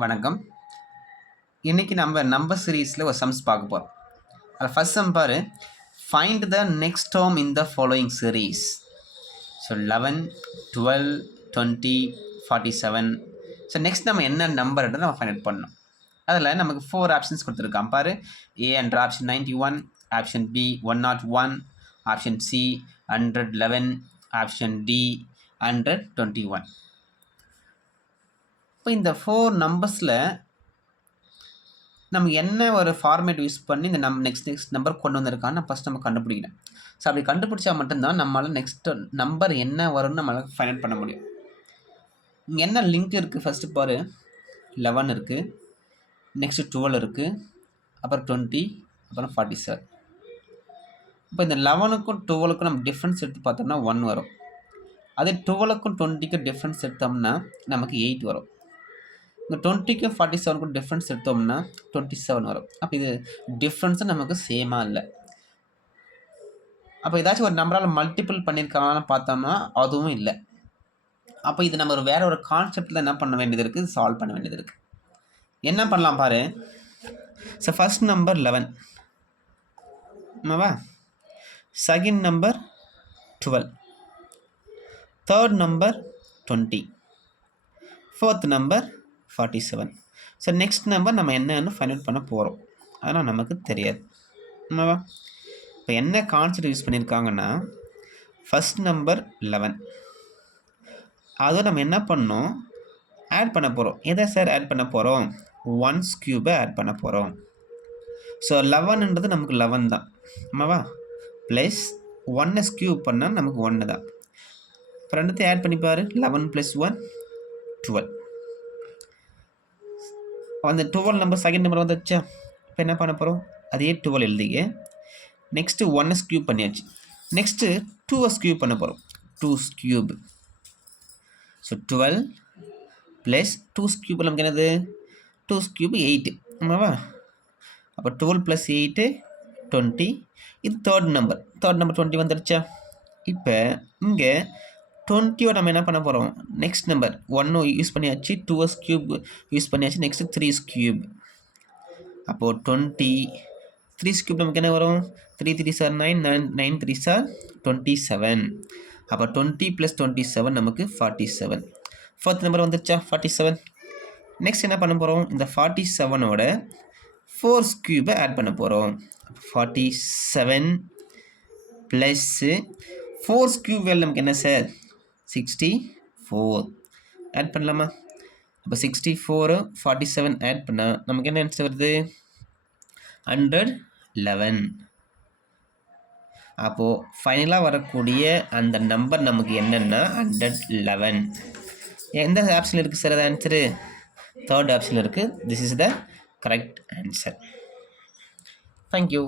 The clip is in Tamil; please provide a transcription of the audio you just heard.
வணக்கம். இன்னைக்கு நம்ம நம்பர் சீரீஸில் ஒரு சம்ஸ் பார்க்க போகிறோம். அதில் ஃபர்ஸ்ட் சம் பாரு, find the next term in the following series. So 11, 12, 20, 47. So next நம்ம என்ன நம்பர்ன்றதை நம்ம ஃபைண்ட் அவுட் பண்ணணும். அதில் நமக்கு 4 ஆப்ஷன்ஸ் கொடுத்துருக்கான் பாரு. ஏ என்ற option 91, option B 101, option C 111, option D 121. இப்போ இந்த 4 நம்பர்ஸில் நம்ம என்ன ஒரு ஃபார்மேட் யூஸ் பண்ணி இந்த நெக்ஸ்ட் நம்பர் கொண்டு வந்திருக்கான்னு ஃபஸ்ட் நம்ம கண்டுபிடிக்கணும். ஸோ அப்படி கண்டுபிடிச்சா மட்டும்தான் நம்மளால் நெக்ஸ்ட் நம்பர் என்ன வரும்னு நம்மளால் ஃபைண்ட் அவுட் பண்ண முடியும். இங்கே என்ன லிங்க் இருக்குது ஃபஸ்ட்டு பாரு. 11 இருக்குது, நெக்ஸ்ட்டு 12 இருக்குது, அப்புறம் 20, அப்புறம் 47. இப்போ இந்த 11க்கும் 12க்கும் நம்ம டிஃப்ரென்ஸ் எடுத்து பார்த்தோம்னா 1 வரும். அதே 12க்கும் 20க்கும் டிஃப்ரென்ஸ் எடுத்தோம்னா நமக்கு 8 வரும். இந்த 20க்கும் 47க்கும் டிஃப்ரென்ஸ் எடுத்தோம்னா 27 வரும். அப்போ இது டிஃப்ரென்ஸும் நமக்கு சேமாக இல்லை. அப்போ ஏதாச்சும் ஒரு நம்பரால் மல்டிபிள் பண்ணியிருக்காங்கன்னு பார்த்தோம்னா அதுவும் இல்லை. அப்போ இது நம்ம வேற ஒரு கான்செப்டில் என்ன பண்ண வேண்டியது இருக்குது, சால்வ் பண்ண வேண்டியது இருக்குது. என்ன பண்ணலாம் பாரு. ஸோ ஃபர்ஸ்ட் நம்பர் 11, ஆமாவா? Second number 12, third number 20, fourth number 47. So next number நம்ம என்னன்னு ஃபைண்ட் அவுட் பண்ண போகிறோம். அதனால் நமக்கு தெரியாது, ஆமாவா? இப்போ என்ன கான்செப்ட் யூஸ் பண்ணியிருக்காங்கன்னா ஃபஸ்ட் நம்பர் 11, அதை நம்ம என்ன பண்ணோம், ஆட் பண்ண போகிறோம். எதை சார் ஆட் பண்ண போகிறோம்? 1's கியூபை ஆட் பண்ண போகிறோம். ஸோ 11ன்றது நமக்கு 11 தான், ஆமாவா? ப்ளஸ் 1's கியூப் பண்ணால் நமக்கு 1 தான். இப்போ ரெண்டுத்தையும் ஆட் பண்ணிப்பார். 11 + 1 12. அந்த 12 நம்பர் செகண்ட் நம்பர் வந்துச்சா? இப்போ என்ன பண்ண போகிறோம், அதே 12 எழுதிங்க. நெக்ஸ்ட்டு 1's கியூப் பண்ணியாச்சு. நெக்ஸ்ட்டு 2's கியூப் பண்ண போகிறோம். 2's cube. So 12 plus 2's cube நமக்கு என்னது? 2's கியூப் 8, ஆமாவா? அப்போ 12 + 8 20. இது தேர்ட் நம்பர் 20 வந்துடுச்சா? இப்போ இங்கே 20 நம்ம என்ன பண்ண போகிறோம், நெக்ஸ்ட் நம்பர் 1 யூஸ் பண்ணியாச்சு, 2's கியூப் யூஸ் பண்ணியாச்சு, நெக்ஸ்ட்டு 3's கியூப். அப்போது 20 3's கியூப் நமக்கு என்ன வரும்? 3 3s are 9, 9 3s are 27. அப்போ 20 + 27 நமக்கு 47. ஃபோர்த் நம்பர் வந்துருச்சா? 47. நெக்ஸ்ட் என்ன பண்ண போகிறோம், இந்த 47ஓட 4's கியூபை ஆட் பண்ண போகிறோம். 47 ப்ளஸ் 4's கியூப் வேல்யூ நமக்கு என்ன சார்? 64. ஆட் பண்ணலாமா? அப்போ 64 47 ஆட் பண்ணால் நமக்கு என்ன ஆன்சர் வருது? 111. அப்போது ஃபைனலாக வரக்கூடிய அந்த நம்பர் நமக்கு என்னென்னா 111. எந்த ஆப்ஷன் இருக்குது சார் அது ஆன்சரு? தேர்ட் ஆப்ஷன் இருக்குது. This is the correct answer. Thank you.